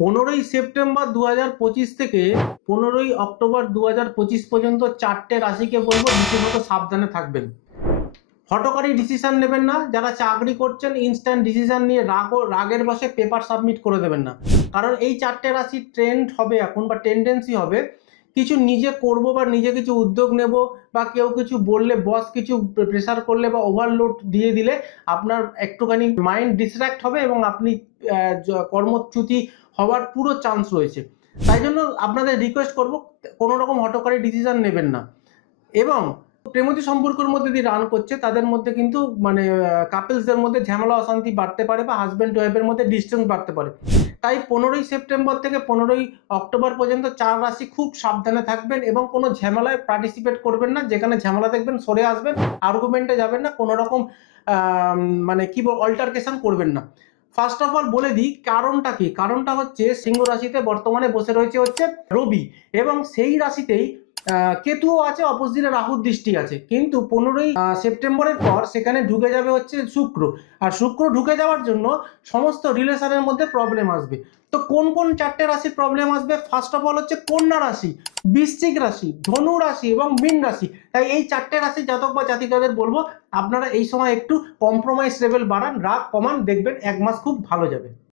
পনেরোই সেপ্টেম্বর দু হাজার পঁচিশ থেকে পনেরোই অক্টোবর দু হাজার পঁচিশ পর্যন্ত চারটে রাশিকে বলব রীতিমতো সাবধানে থাকবেন। হটকারী ডিসিশন নেবেন না। যারা চাকরি করছেন ইনস্ট্যান্ট ডিসিশন নিয়ে রাগ রাগের বসে পেপার সাবমিট করে দেবেন না। কারণ এই চারটে রাশি ট্রেন্ড হবে এখন বা টেন্ডেন্সি হবে। কিছু নিজে করব বা নিজে কিছু উদ্যোগ নেব বা কেউ কিছু বললে বস কিছু প্রেশার করলে বা ওভারলোড দিয়ে দিলে আপনার একটুখানি মাইন্ড ডিস্ট্র্যাক্ট হবে এবং আপনি কর্মচ্যুতি হওয়ার পুরো চান্স রয়েছে। তাই জন্য আপনাদের রিকোয়েস্ট করব, কোনো রকম হটকারী ডিসিশন নেবেন না। এবং প্রেমতি সম্পর্কের মধ্যে যদি রান করছে, তাদের মধ্যে কিন্তু মানে কাপলসদের মধ্যে ঝামেলা, অশান্তি বাড়তে পারে বা হাজব্যান্ড ওয়াইফের মধ্যে ডিস্টেন্স বাড়তে পারে। তাই পনেরোই সেপ্টেম্বর থেকে পনেরোই অক্টোবর পর্যন্ত চার রাশি খুব সাবধানে থাকবেন এবং কোনো ঝামেলায় পার্টিসিপেট করবেন না। যেখানে ঝামেলা দেখবেন, সরে আসবেন আর্গুমেন্টে যাবেন না, কোনো রকম মানে কি অল্টারকেশন করবেন না। ফার্স্ট অফ অল বলে দিই, কারণটা কি? কারণটা হচ্ছে সিংহ রাশিতে বর্তমানে বসে রয়েছে হচ্ছে রবি এবং সেই রাশিতেই কেতুও আছে, অপোজিটে রাহুর দৃষ্টি আছে। কিন্তু পনেরোই সেপ্টেম্বরের পর সেখানে ঢুকে যাবে হচ্ছে শুক্র। আর শুক্র ঢুকে যাওয়ার জন্য সমস্ত রিলেশনের মধ্যে প্রবলেম আসবে। তো কোন কোন চারটে রাশির প্রবলেম আসবে? ফার্স্ট অফ অল হচ্ছে কন্যা রাশি, বৃশ্চিক রাশি, ধনু রাশি এবং মীন রাশি। তাই এই চারটে রাশি জাতক বা জাতিকাদের বলব, আপনারা এই সময় একটু কম্প্রোমাইজ লেভেল বাড়ান, রাগ কমান, দেখবেন এক মাস খুব ভালো যাবে।